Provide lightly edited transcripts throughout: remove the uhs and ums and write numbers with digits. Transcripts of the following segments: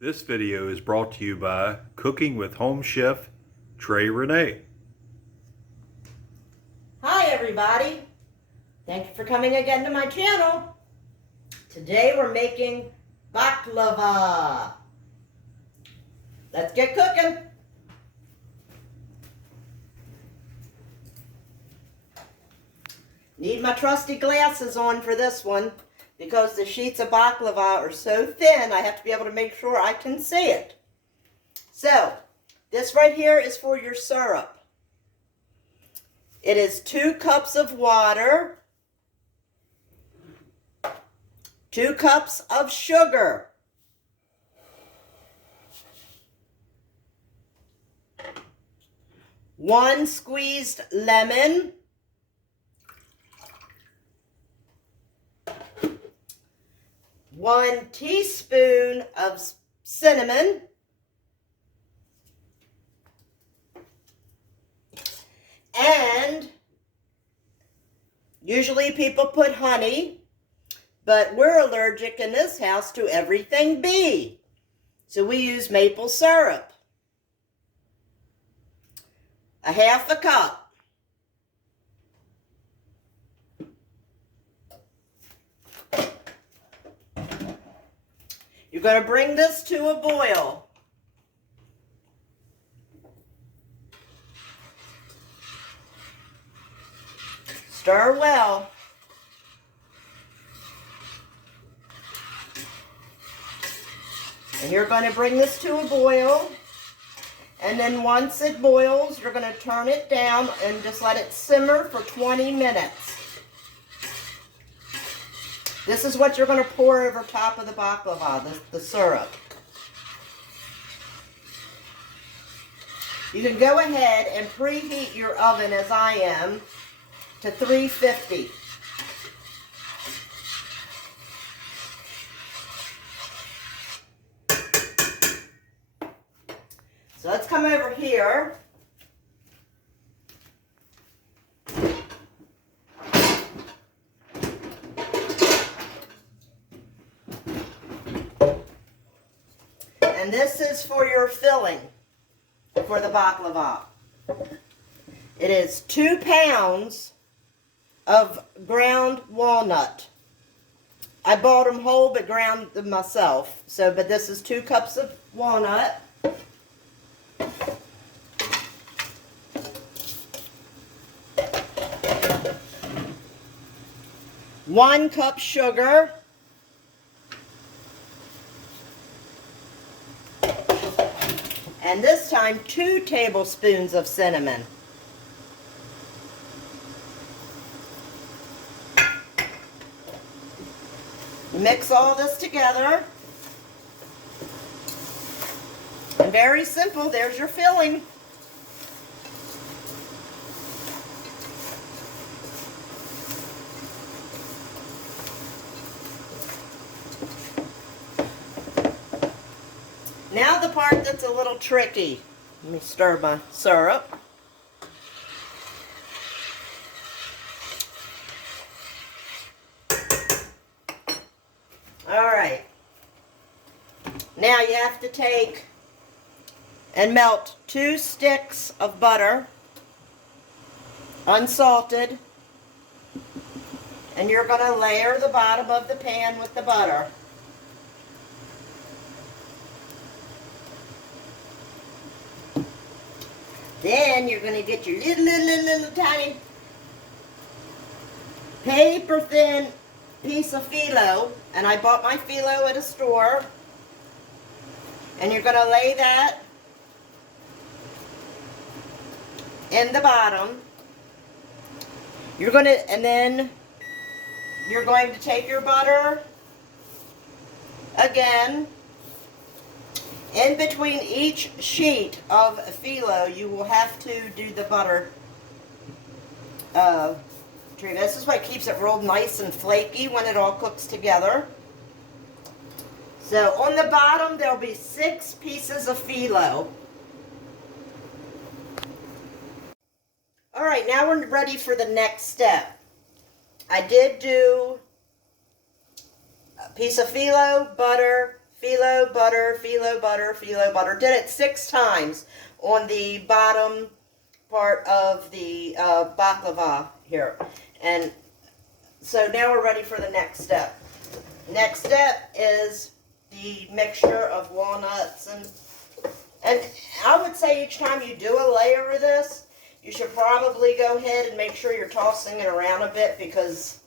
This video is brought to you by Cooking with Home Chef TRA-RENEE. Hi everybody, thank you for coming again to my channel. Today we're making baklava. Let's get cooking. Need my trusty glasses on for this one because the sheets of baklava are so thin I have to be able to make sure I can see it. So this right here is for your syrup. It is 2 cups of water, 2 cups of sugar, 1 squeezed lemon, 1 teaspoon of cinnamon, and usually people put honey, but we're allergic in this house to everything bee. So we use maple syrup. 1/2 cup. You're going to bring this to a boil. Stir well. And you're going to bring this to a boil. And then once it boils, you're going to turn it down and just let it simmer for 20 minutes. This is what you're going to pour over top of the baklava, the syrup. You can go ahead and preheat your oven, as I am, to 350. So let's come over here. And this is for your filling for the baklava. It is 2 pounds of ground walnut. I bought them whole but ground them myself. But this is 2 cups of walnut. One cup sugar. And this time 2 tablespoons of cinnamon. Mix all this together. And very simple, there's your filling. Now the part that's a little tricky. Let me stir my syrup. Alright. Now you have to take and melt 2 sticks of butter, unsalted, and you're going to layer the bottom of the pan with the butter. Then you're going to get your little tiny paper thin piece of phyllo, and I bought my phyllo at a store, and you're going to lay that in the bottom. And then you're going to take your butter again. In between each sheet of phyllo, you will have to do the butter. This is what keeps it rolled nice and flaky when it all cooks together. So on the bottom, there'll be 6 pieces of phyllo. All right, now we're ready for the next step. I did do a piece of phyllo, butter, phyllo, butter, phyllo, butter, phyllo, butter. Did it 6 times on the bottom part of the baklava here. And so now we're ready for the next step. Next step is the mixture of walnuts and I would say each time you do a layer of this, you should probably go ahead and make sure you're tossing it around a bit because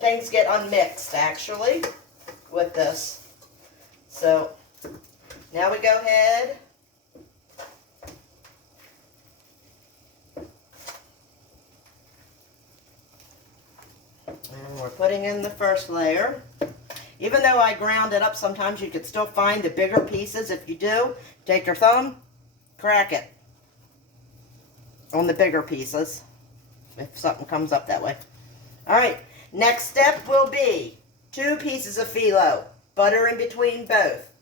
things get unmixed actually with this. So now we go ahead and we're putting in the first layer. Even though I ground it up, sometimes you could still find the bigger pieces. If you do, take your thumb, crack it on the bigger pieces if something comes up that way. All right, next step will be 2 pieces of phyllo, butter in between both.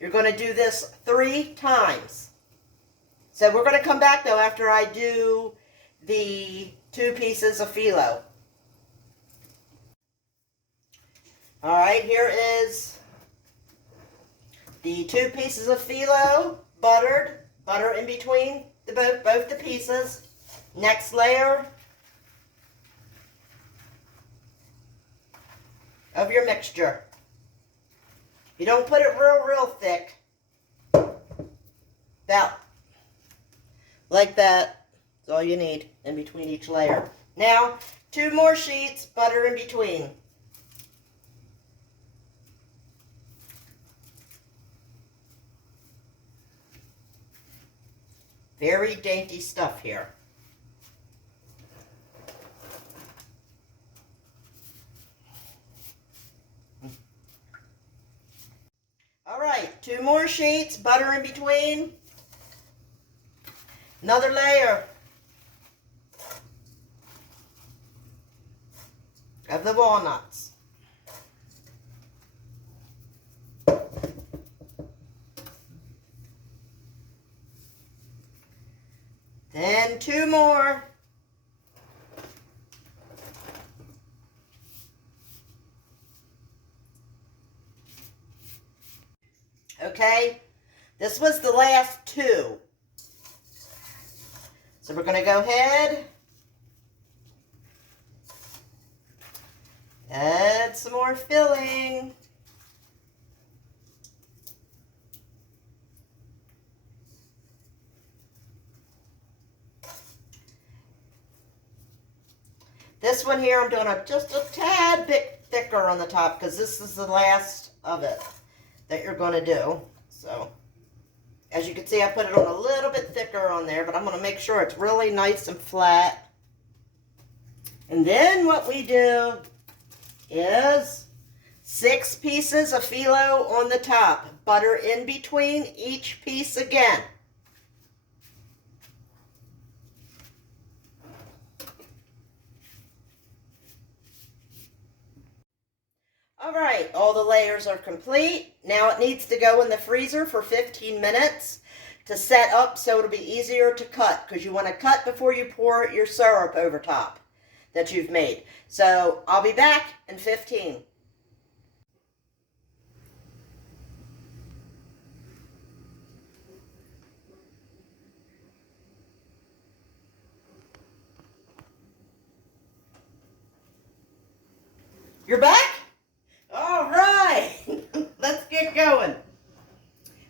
You're going to do this 3 times. So we're going to come back though after I do the 2 pieces of phyllo. All right, here is the 2 pieces of phyllo, buttered, butter in between both the pieces. Next layer of your mixture. You don't put it real thick. About like that. That's all you need in between each layer. Now, 2 more sheets, butter in between. Very dainty stuff here. All right, 2 more sheets, butter in between. Another layer of the walnuts. Then 2 more. Okay, this was the last 2. So we're going to go ahead, add some more filling. This one here, I'm doing just a tad bit thicker on the top because this is the last of it that you're going to do. So, as you can see, I put it on a little bit thicker on there, but I'm going to make sure it's really nice and flat. And then what we do is 6 pieces of phyllo on the top, butter in between each piece again. All right, all the layers are complete. Now it needs to go in the freezer for 15 minutes to set up so it'll be easier to cut because you want to cut before you pour your syrup over top that you've made. So I'll be back in 15. You're back? All right, let's get going.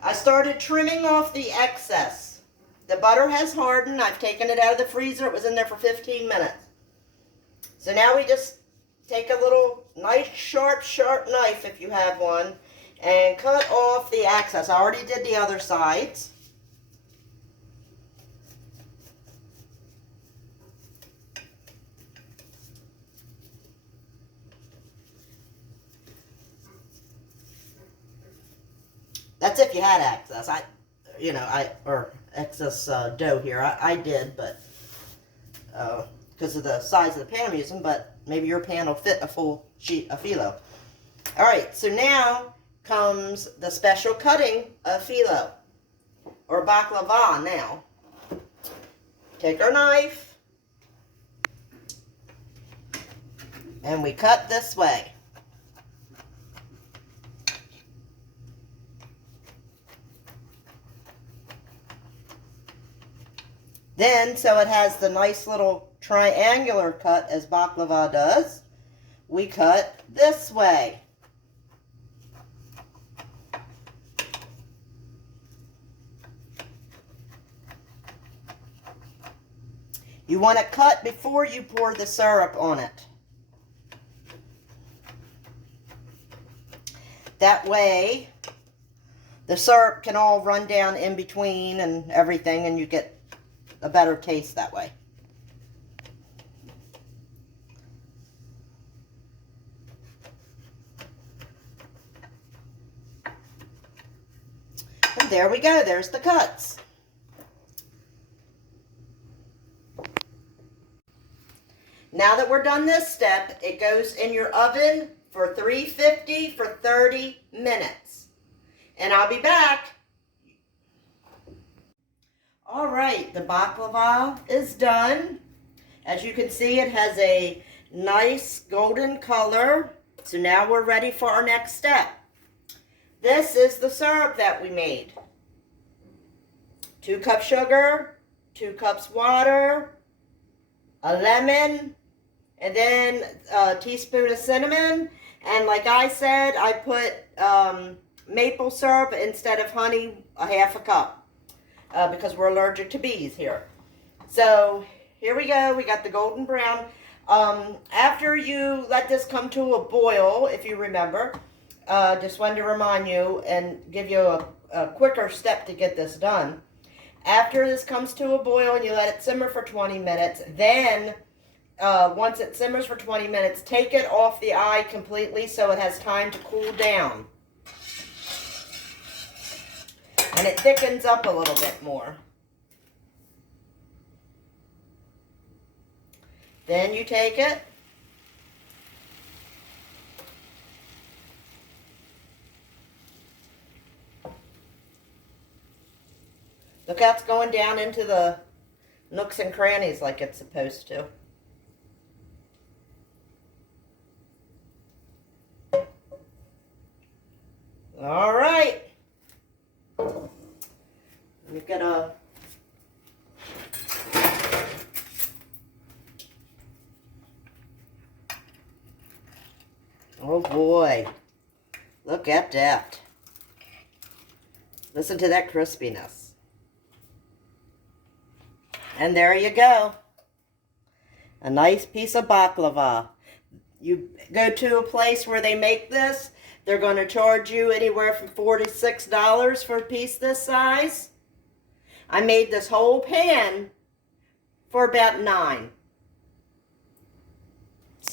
I started trimming off the excess. The butter has hardened. I've taken it out of the freezer. It was in there for 15 minutes. So now we just take a little nice sharp knife if you have one and cut off the excess. I already did the other sides. That's if you had excess. Or excess dough here. I did, but because of the size of the pan I'm using, but maybe your pan will fit a full sheet of phyllo. All right, so now comes the special cutting of phyllo, or baklava now. Take our knife, and we cut this way. Then, so it has the nice little triangular cut as baklava does, we cut this way. You want to cut before you pour the syrup on it. That way, the syrup can all run down in between and everything, and you get a better taste that way. And there we go. There's the cuts. Now that we're done this step, it goes in your oven for 350 for 30 minutes. And I'll be back. All right, the baklava is done. As you can see, it has a nice golden color. So now we're ready for our next step. This is the syrup that we made. 2 cups sugar, 2 cups water, a lemon, and then a teaspoon of cinnamon. And like I said, I put maple syrup instead of honey, a half a cup, because we're allergic to bees here. So here we go. We got the golden brown. After you let this come to a boil, if you remember, just wanted to remind you and give you a quicker step to get this done. After this comes to a boil and you let it simmer for 20 minutes, then once it simmers for 20 minutes, take it off the eye completely so it has time to cool down. And it thickens up a little bit more. Then you take it. Look how it's going down into the nooks and crannies like it's supposed to. All right. We've got a oh boy. Look at that. Listen to that crispiness. And there you go. A nice piece of baklava. You go to a place where they make this, they're going to charge you anywhere from $4 to $6 for a piece this size. I made this whole pan for about $9.